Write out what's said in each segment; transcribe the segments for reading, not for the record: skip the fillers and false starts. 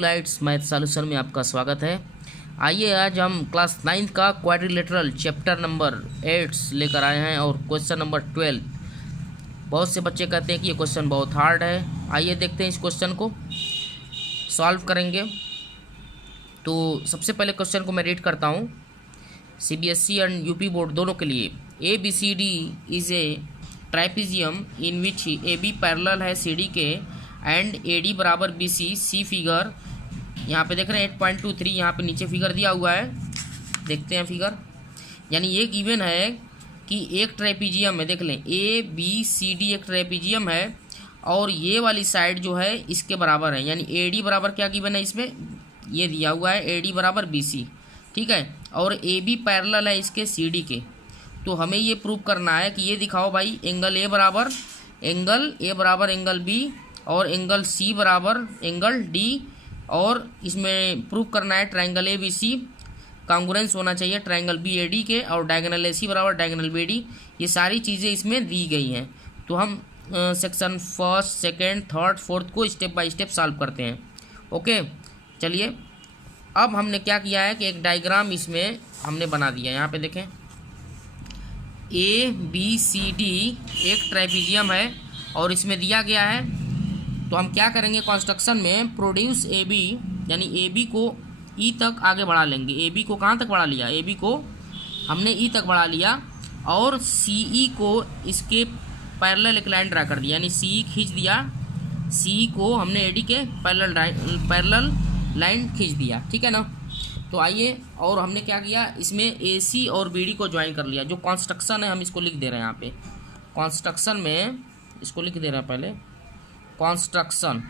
Lights math solution में आपका स्वागत है। आइए आज हम क्लास 9 का क्वाड्रिलेटरल चैप्टर नंबर 8 लेकर आए हैं और क्वेश्चन नंबर 12। बहुत से बच्चे कहते हैं कि ये क्वेश्चन बहुत हार्ड है। आइए देखते हैं इस क्वेश्चन को सॉल्व करेंगे। तो सबसे पहले क्वेश्चन को मैं रीड करता हूँ। CBSE एंड यूपी बोर्ड दोनों के लिए ABCD is a ट्राइपीजियम in which AB parallel है CD के एंड AD बराबर BC। सी फिगर यहाँ पे देख रहे हैं 8.23, यहाँ पे नीचे फिगर दिया हुआ है, देखते हैं फिगर। यानी ये गिवन है कि एक ट्रेपीजियम है, देख लें ABCD एक ट्रेपीजियम है और ये वाली साइड जो है इसके बराबर है। यानी AD बराबर क्या गिवन है, इसमें ये दिया हुआ है AD बराबर BC, ठीक है। और AB पैरेलल है इसके CD के। तो हमें ये प्रूव करना है कि ये दिखाओ भाई एंगल A बराबर एंगल B और एंगल C बराबर एंगल D, और इसमें प्रूव करना है ट्रायंगल ABC कॉन्ग्रुएंस होना चाहिए ट्रायंगल BAD के, और डायगोनल AC बराबर डायगोनल BD। ये सारी चीज़ें इसमें दी गई हैं। तो हम section first, second, third, fourth को स्टेप बाय स्टेप सॉल्व करते हैं। ओके, चलिए अब हमने क्या किया है कि एक डायग्राम इसमें हमने बना दिया। यहाँ पे देखें ABCD एक ट्राइपीजियम है और इसमें दिया गया है। तो हम क्या करेंगे, कंस्ट्रक्शन में प्रोड्यूस AB, यानी AB को E तक आगे बढ़ा लेंगे। AB को कहाँ तक बढ़ा लिया, AB को हमने E तक बढ़ा लिया और CE को इसके पैरेलल एक लाइन ड्रा कर दिया, यानी CE खींच दिया। CE को हमने AD के पैरेलल लाइन खींच दिया, ठीक है ना। तो आइए, और हमने क्या किया, इसमें AC और BD को ज्वाइन कर लिया। जो कंस्ट्रक्शन है हम इसको लिख दे रहे हैं यहाँ पे। कंस्ट्रक्शन में इसको लिख दे रहे हैं पहले, कंस्ट्रक्शन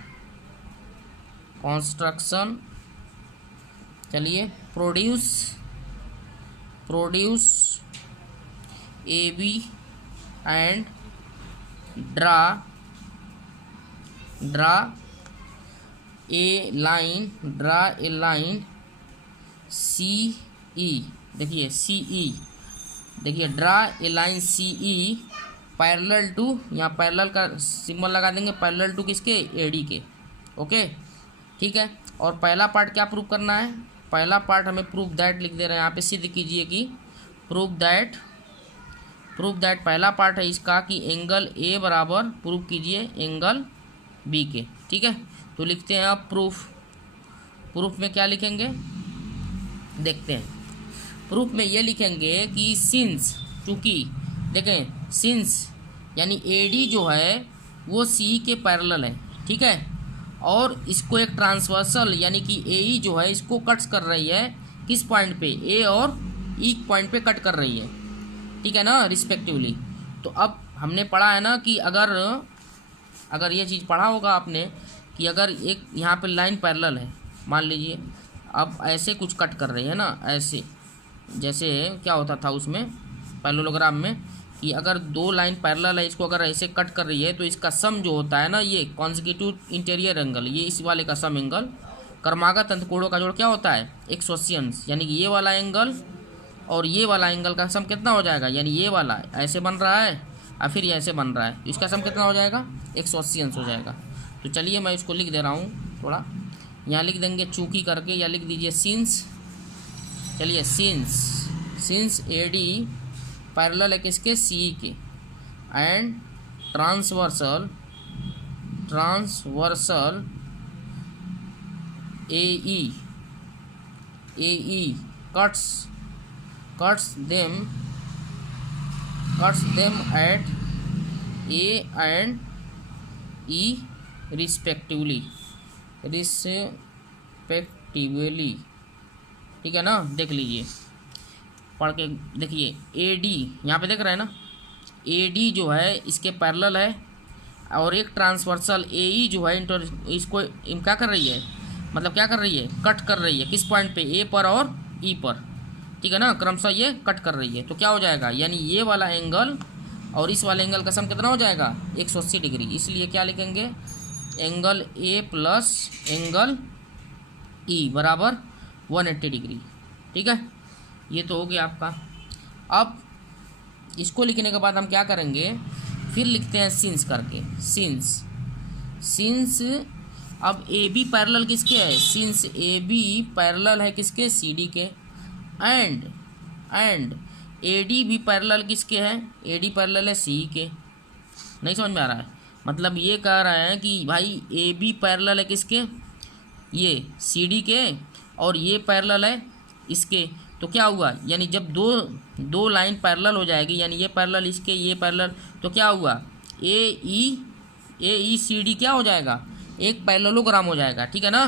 चलिए produce AB and draw a line CE। देखिए CE, देखिए draw a line CE parallel to, यहाँ पैरेलल का सिंबल लगा देंगे, पैरेलल टू किसके, AD के। ओके, ठीक है। और पहला पार्ट क्या प्रूव करना है, पहला पार्ट हमें प्रूव दैट लिख दे रहे हैं यहाँ पे। सिद्ध कीजिए कि प्रूव दैट पहला पार्ट है इसका कि एंगल A बराबर, प्रूव कीजिए एंगल B के, ठीक है। तो लिखते हैं अब प्रूफ में क्या लिखेंगे, देखते हैं। प्रूफ में ये लिखेंगे कि सिंस, चूँकि देखें सिंस यानी AD जो है वो CE के पैरेलल है, ठीक है। और इसको एक ट्रांसवर्सल यानी कि AE जो है इसको कट्स कर रही है किस पॉइंट पे, A और E पॉइंट पे कट कर रही है, ठीक है ना, रिस्पेक्टिवली। तो अब हमने पढ़ा है ना कि अगर ये चीज़ पढ़ा होगा आपने कि अगर एक यहाँ पे लाइन पैरेलल है, मान लीजिए अब ऐसे कुछ कट कर रही है ना, ऐसे जैसे क्या होता था उसमें पैरेललोग्राम में कि अगर दो लाइन पैरेलल है, इसको अगर ऐसे कट कर रही है तो इसका सम जो होता है ना, ये कॉन्जिक्यूटिव इंटीरियर एंगल, ये इस वाले का सम एंगल, क्रमागत अंतकोणों का जोड़ क्या होता है, 180 अंश। यानी कि ये वाला एंगल और ये वाला एंगल का सम कितना हो जाएगा, यानी ये वाला ऐसे बन रहा है और फिर ये ऐसे बन रहा है, तो इसका सम कितना हो जाएगा, 180 अंश हो जाएगा। तो चलिए मैं इसको लिख दे रहा हूँ, थोड़ा यहाँ लिख देंगे चूँकि करके, या लिख दीजिए सिंस। चलिए सिंस AD पैरेलल है किसके, CE के, and transversal AE cuts them at A and E respectively, ठीक है ना। देख लीजिए, पढ़ के देखिए। AD यहाँ पे देख रहे हैं ना, AD जो है इसके पैरेलल है और एक ट्रांसवर्सल AE जो है इसको क्या कर रही है, मतलब क्या कर रही है, कट कर रही है किस पॉइंट पे, A पर और E पर, ठीक है ना, क्रमशः ये कट कर रही है। तो क्या हो जाएगा, यानी ये वाला एंगल और इस वाले एंगल का सम कितना हो जाएगा, 180 डिग्री। इसलिए क्या लिखेंगे, angle A plus angle E बराबर 180 डिग्री, ठीक है। ये तो हो गया आपका। अब इसको लिखने के बाद हम क्या करेंगे, फिर लिखते हैं सिंस करके। सिंस अब ए बी पैरेलल किसके है, सिंस ए बी पैरेलल है किसके, सी डी के, एंड ए डी भी पैरेलल किसके है, ए डी पैरेलल है सी के। नहीं समझ में आ रहा है, मतलब ये कह रहा है कि भाई ए बी पैरेलल है किसके, ये सी डी के, और ये पैरेलल है इसके। तो क्या हुआ, यानी जब दो लाइन पैरेलल हो जाएगी, यानी ये पैरेलल इसके, ये पैरेलल, तो क्या हुआ, ए ई सी डी क्या हो जाएगा, एक पैरेललोग्राम हो जाएगा। ठीक है ना,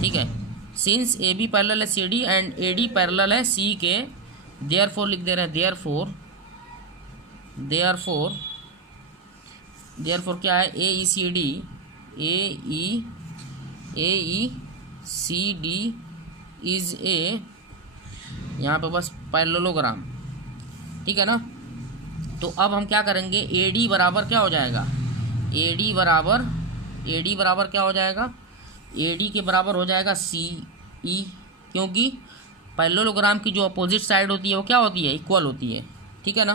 ठीक है। सिंस ए बी पैरेलल है C D and A D parallel है सी के, देयरफॉर लिख दे रहे हैं, देयरफॉर क्या है, ए ई सी डी इज ए, यहाँ पे बस पैरेललोग्राम। ठीक है ना। तो अब हम क्या करेंगे, ए डी बराबर क्या हो जाएगा, ए डी बराबर क्या हो जाएगा, ए डी के बराबर हो जाएगा सी ई, क्योंकि पैरेललोग्राम की जो अपोजिट साइड होती है वो क्या होती है, इक्वल होती है। ठीक है ना।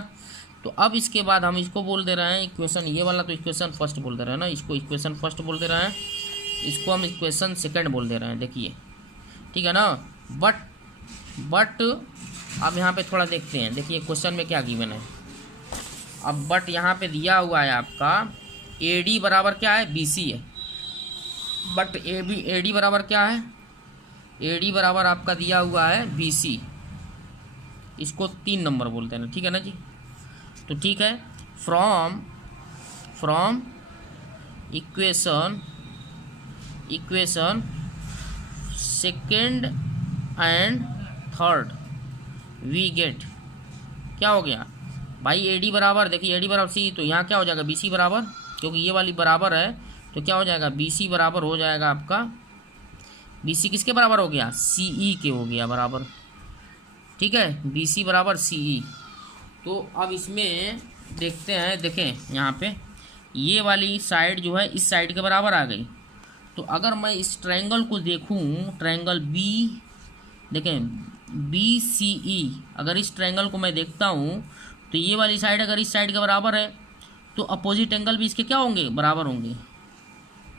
तो अब इसके बाद हम इसको बोल दे रहे हैं इक्वेशन, ये वाला तो इक्वेशन फर्स्ट बोल दे रहे हैं ना, इसको इक्वेशन फर्स्ट बोल दे रहे हैं, इसको हम इक्वेशन सेकंड बोल दे रहे हैं। देखिए, ठीक है ना। बट अब यहाँ पे थोड़ा देखते हैं, देखिए क्वेश्चन में क्या गिवन है। अब बट यहाँ पे दिया हुआ है आपका ए डी बराबर क्या है, बी सी है, बट ए डी बराबर क्या है, ए डी बराबर आपका दिया हुआ है बी सी, इसको 3 नंबर बोलते हैं ना। ठीक है ना जी। तो ठीक है, from equation second and third we get, क्या हो गया भाई, ए डी बराबर, देखिए ए डी बराबर सी, तो यहाँ क्या हो जाएगा, बी सी बराबर, क्योंकि ये वाली बराबर है तो क्या हो जाएगा, बी सी बराबर हो जाएगा आपका, बी सी किसके बराबर हो गया, सी ई के हो गया बराबर। ठीक है, बी सी बराबर सी ई। तो अब इसमें देखते हैं, देखें यहाँ पे ये वाली साइड जो है इस साइड के बराबर आ गई। तो अगर मैं इस ट्रायंगल को देखूँ, ट्रायंगल बी, देखें बी सी ई, अगर इस ट्रायंगल को मैं देखता हूँ तो ये वाली साइड अगर इस साइड के बराबर है तो अपोजिट एंगल भी इसके क्या होंगे, बराबर होंगे।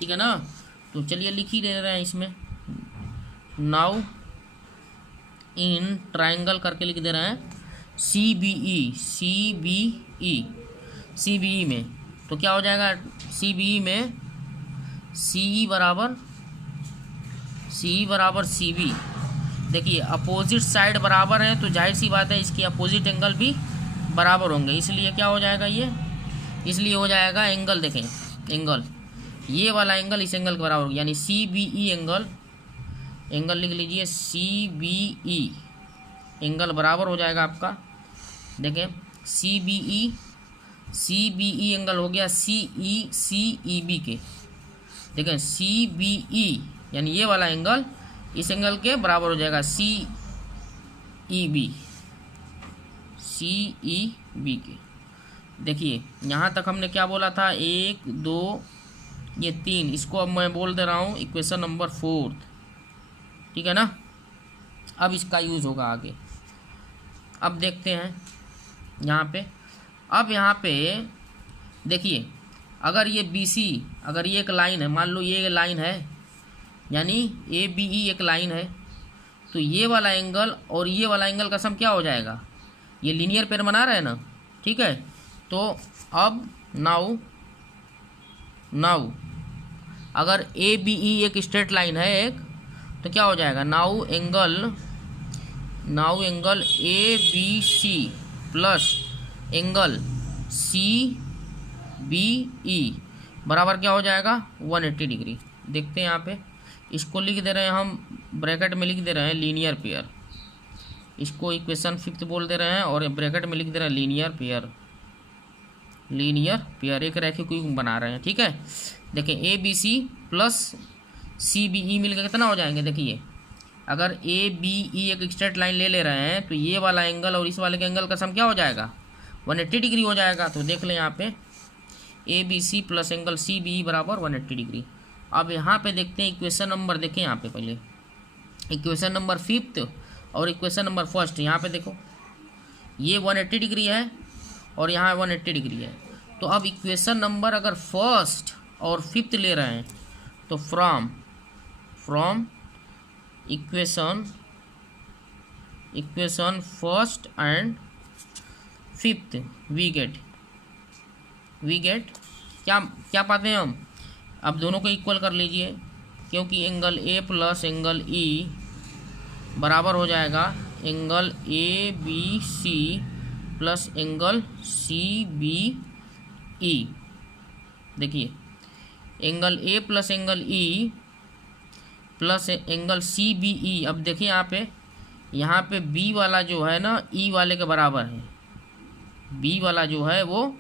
ठीक है ना। तो चलिए लिख ही दे रहे हैं इसमें, नाउ इन ट्रायंगल करके लिख दे रहे हैं सी बी ई में, तो क्या हो जाएगा, सी बी ई में सी ई बराबर सी बी। देखिए अपोजिट साइड बराबर है तो जाहिर सी बात है इसकी अपोजिट एंगल भी बराबर होंगे, इसलिए क्या हो जाएगा, ये इसलिए हो जाएगा एंगल, देखें एंगल, ये वाला एंगल इस एंगल के बराबर होगा, यानी सी बी ई एंगल लिख लीजिए, सी बी ई एंगल बराबर हो जाएगा आपका, देखें सी बी ई एंगल हो गया सी ई बी के। देखें सी बी ई यानी ये वाला एंगल इस एंगल के बराबर हो जाएगा, सी ई बी के। देखिए यहाँ तक हमने क्या बोला था, 1 2 ये 3, इसको अब मैं बोल दे रहा हूँ इक्वेशन नंबर 4। ठीक है ना। अब इसका यूज़ होगा आगे। अब देखते हैं यहाँ पे, अब यहाँ पे देखिए अगर ये BC, अगर ये एक लाइन है, मान लो ये लाइन है, यानी ABE एक लाइन है, तो ये वाला एंगल और ये वाला एंगल का सम क्या हो जाएगा, ये लीनियर पेयर बना रहे हैं ना। ठीक है। तो अब नाउ अगर ABE एक स्ट्रेट लाइन है एक, तो क्या हो जाएगा, now angle ABC plus angle CBE बराबर क्या हो जाएगा, 180 डिग्री। देखते हैं यहाँ पे, इसको लिख दे रहे हैं हम, ब्रैकेट में लिख दे रहे हैं लीनियर पेयर, इसको इक्वेशन 5 बोल दे रहे हैं, और ब्रैकेट में लिख दे रहे हैं लीनियर पेयर, एक रैखिक युग्म बना रहे हैं। ठीक है। देखें ABC प्लस CBE मिलकर कितना हो जाएंगे, देखिए अगर ABE एक स्ट्रेट लाइन ले रहे हैं तो ये वाला एंगल और इस वाले के एंगल का सम क्या हो जाएगा, 180 डिग्री हो जाएगा। तो देख लें यहाँ पे ABC प्लस एंगल CBE बराबर 180 डिग्री। अब यहाँ पे देखते हैं इक्वेशन नंबर, देखें यहाँ पे पहले इक्वेशन नंबर 5 और इक्वेशन नंबर 1। यहाँ पे देखो ये 180 डिग्री है और यहाँ 180 डिग्री है। तो अब इक्वेशन नंबर अगर 1st और 5th ले रहे हैं तो from equation first and fifth we get क्या पाते हैं हम। अब दोनों को इक्वल कर लीजिए, क्योंकि angle A plus angle E बराबर हो जाएगा angle A B C plus angle C B E. देखिए angle A plus angle E plus angle C B E. अब देखिए यहाँ पे बी वाला जो है ना ई वाले के बराबर है, बी वाला जो है वो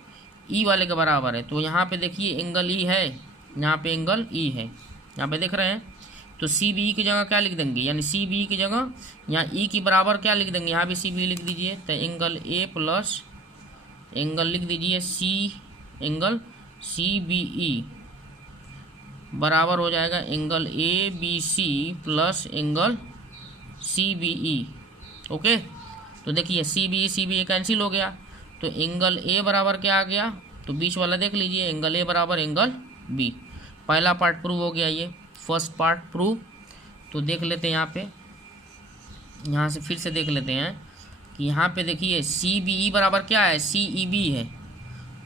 ई वाले के बराबर है। तो यहाँ पे देखिए एंगल ई है, यहाँ पे एंगल ई है, यहाँ पे देख रहे हैं। तो सी बी ई की जगह क्या लिख देंगे, यानी सी बी ई की जगह यहाँ ई की बराबर क्या लिख देंगे, यहाँ भी सी बी लिख दीजिए। तो एंगल ए प्लस एंगल लिख दीजिए एंगल सी बी ई बराबर हो जाएगा angle A B C plus angle C B E. Okay, तो देखिए सी बी ए कैंसिल हो गया, तो एंगल ए बराबर क्या आ गया, तो बीच वाला देख लीजिए एंगल ए बराबर एंगल बी। पहला पार्ट प्रूव हो गया, ये फर्स्ट पार्ट प्रूव। तो देख लेते हैं यहाँ से फिर से देख लेते हैं कि यहाँ पे देखिए सी बी ई बराबर क्या है, सी ई बी है।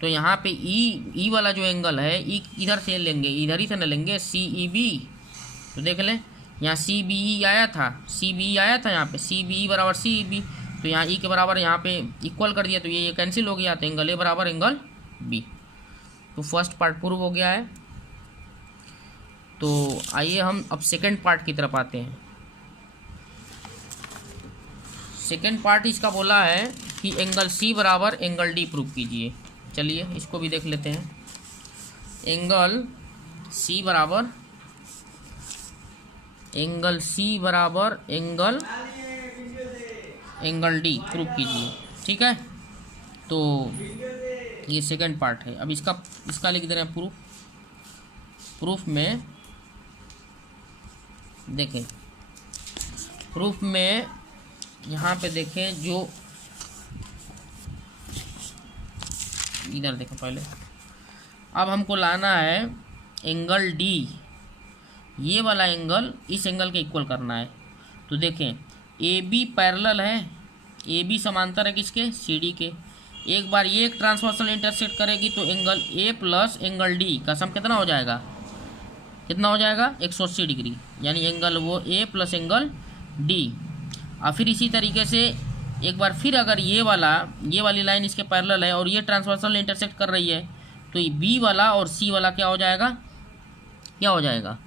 तो यहाँ पे ई वाला जो एंगल है ई इधर से लेंगे, इधर ही से न लेंगे, सी ई बी। तो देख लें यहाँ सी बी ई आया था, यहाँ पे सी बी ई बराबर सी ई बी। तो यहाँ ई के बराबर यहाँ पे इक्वल कर दिया, तो ये कैंसिल हो गया। तो एंगल ए बराबर एंगल बी। तो फर्स्ट पार्ट प्रूव हो गया है। तो आइए हम अब सेकंड पार्ट की तरफ आते हैं। सेकंड पार्ट इसका बोला है कि एंगल सी बराबर एंगल डी प्रूव कीजिए। चलिए इसको भी देख लेते हैं। एंगल सी बराबर एंगल डी प्रूव कीजिए, ठीक है। तो ये सेकंड पार्ट है। अब इसका लिख दे रहे हैं प्रूफ में देखें, प्रूफ में यहाँ पे देखें, जो इधर देखें पहले। अब हमको लाना है एंगल डी, ये वाला एंगल इस एंगल के इक्वल करना है। तो देखें ए बी पैरेलल है, ए बी समांतर है किसके, सी डी के। एक बार ये एक ट्रांसवर्सल इंटरसेक्ट करेगी तो angle A plus angle D का सम कितना हो जाएगा, 180 डिग्री, यानी एंगल वो ए प्लस एंगल डी। और फिर इसी तरीके से एक बार फिर अगर ये वाली लाइन इसके पैरेलल है और ये ट्रांसवर्सल इंटरसेक्ट कर रही है, तो ये बी वाला और सी वाला क्या हो जाएगा,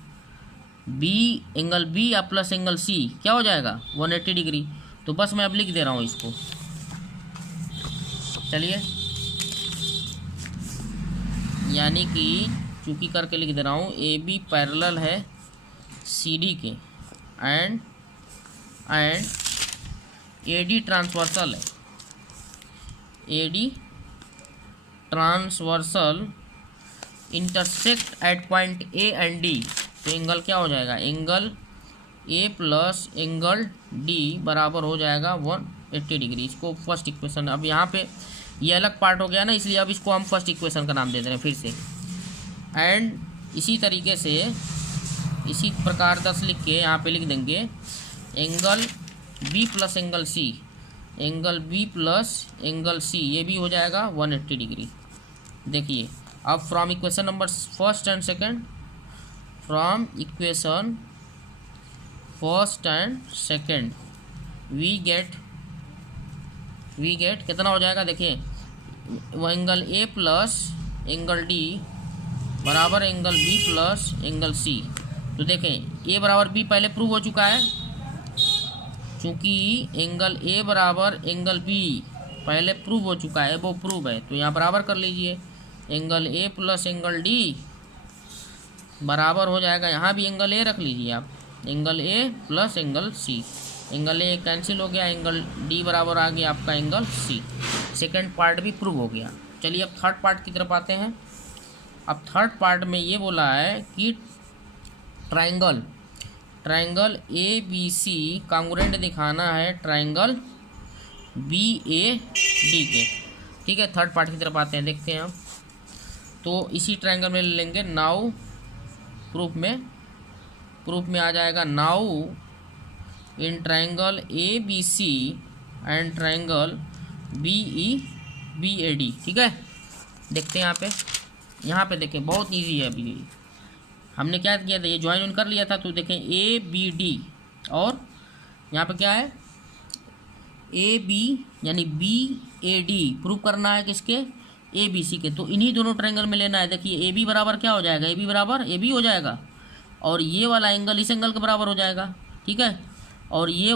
बी एंगल बी या प्लस एंगल सी क्या हो जाएगा, 180 डिग्री। तो बस मैं अब लिख दे रहा हूँ इसको। चलिए, यानी कि चूंकि करके लिख दे रहा हूँ, ए बी पैरेलल है सी डी के एंड ए डी ट्रांसवर्सल है, A D transversal intersect at point A and D. तो एंगल क्या हो जाएगा, angle A plus angle D बराबर हो जाएगा 180 डिग्री। इसको फर्स्ट इक्वेशन, अब यहाँ पे ये अलग पार्ट हो गया ना, इसलिए अब इसको हम फर्स्ट इक्वेशन का नाम दे दे रहे हैं फिर से। एंड इसी तरीके से इसी प्रकार 10 लिख के यहाँ पे लिख देंगे angle B plus angle C, angle B plus angle C, ये भी हो जाएगा 180 डिग्री। देखिए अब from equation number first and second, from equation first and second we get कितना हो जाएगा, देखिए वो angle A plus angle D बराबर angle B plus angle C. तो देखें ए बराबर बी पहले प्रूव हो चुका है, चूँकि एंगल ए बराबर एंगल बी पहले प्रूव हो चुका है, वो प्रूव है। तो यहाँ बराबर कर लीजिए, angle A plus angle D बराबर हो जाएगा, यहाँ भी एंगल ए रख लीजिए आप, angle A plus angle C. Angle A cancel हो गया, एंगल डी बराबर आ गया आपका एंगल सी। सेकंड पार्ट भी प्रूव हो गया। चलिए अब थर्ड पार्ट की तरफ आते हैं। अब थर्ड पार्ट में ये बोला है कि triangle A B C congruent दिखाना है ट्राइंगल बी ए डी के, ठीक है। थर्ड पार्ट की तरफ आते हैं, देखते हैं हम। तो इसी ट्राइंगल में ले लेंगे। नाउ प्रूफ में आ जाएगा now in triangle A B C and triangle B E B A D. ठीक है, देखते हैं यहाँ पे देखें, बहुत इजी है। अभी हमने क्या किया था, ये ज्वाइन कर लिया था, तो देखें ए बी डी, और यहाँ पे क्या है ए बी यानी बी ए डी प्रूव करना है किसके, ए बी सी के। तो इन्हीं दोनों ट्रायंगल में लेना है। देखिए ए बी बराबर क्या हो जाएगा, ए बी बराबर ए बी हो जाएगा, और ये वाला एंगल इस एंगल के बराबर हो जाएगा। ठीक है, और ये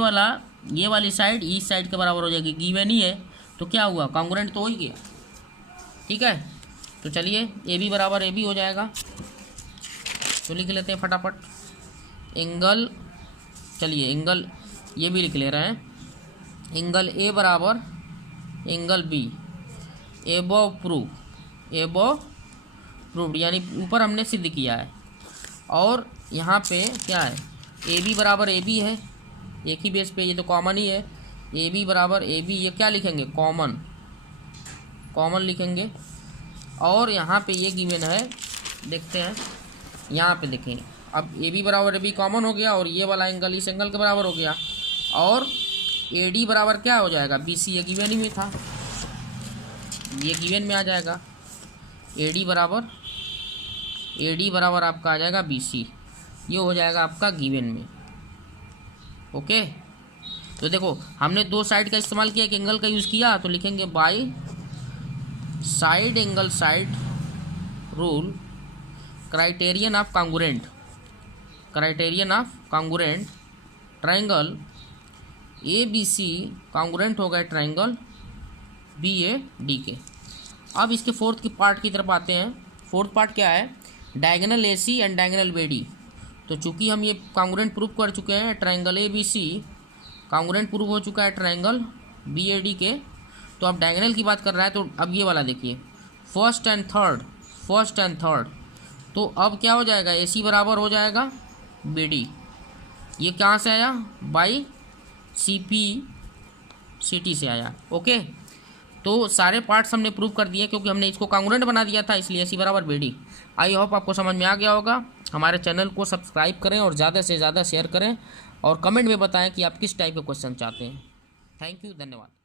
वाली साइड इस साइड के बराबर हो जाएगी, गिवन ही है, तो क्या हुआ, कॉन्ग्रुएंट तो हो ही गया। ठीक है, तो चलिए ए बी बराबर ए बी हो जाएगा, तो लिख लेते हैं फटाफट एंगल। चलिए एंगल ये भी लिख ले रहे हैं, एंगल ए बराबर एंगल बी एबव प्रूव्ड, यानी ऊपर हमने सिद्ध किया है। और यहाँ पे क्या है, ए बी बराबर ए बी है, एक ही बेस पे, ये तो कॉमन ही है। ए बी बराबर ए बी, ये क्या लिखेंगे, कॉमन लिखेंगे। और यहाँ पे ये गिवन है, देखते हैं यहाँ पे देखें, अब ए बी बराबर ए बी कॉमन हो गया, और ये वाला एंगल इस एंगल के बराबर हो गया, और ए डी बराबर क्या हो जाएगा, बी सी, ये गिवन ही में था, ये गिवन में आ जाएगा। ए डी बराबर आपका आ जाएगा बी सी, ये हो जाएगा आपका गिवन में। ओके, तो देखो हमने दो साइड का इस्तेमाल किया, एक एंगल का यूज़ किया, तो लिखेंगे by side angle side rule criterion of congruent triangle A B C congruent हो गए ट्रायंगल बी ए डी के। अब इसके फोर्थ की पार्ट की तरफ आते हैं। फोर्थ पार्ट क्या है, diagonal A C and diagonal B D. तो चूंकि हम ये कॉन्ग्रुएंट प्रूव कर चुके हैं, triangle A B C congruent prove हो चुका है ट्रायंगल बी ए डी के, तो अब डायगोनल की बात कर रहा है। तो अब ये वाला देखिए, फर्स्ट एंड थर्ड, तो अब क्या हो जाएगा, ए सी बराबर हो जाएगा बी डी। ये कहाँ से आया, by C P C T से आया। ओके, तो सारे पार्ट्स हमने प्रूव कर दिए, क्योंकि हमने इसको कॉन्ग्रुएंट बना दिया था, इसलिए सी बराबर बी डी। आई होप आपको समझ में आ गया होगा। हमारे चैनल को सब्सक्राइब करें और ज़्यादा से ज़्यादा शेयर करें, और कमेंट में बताएं कि आप किस टाइप के क्वेश्चन चाहते हैं। थैंक यू, धन्यवाद।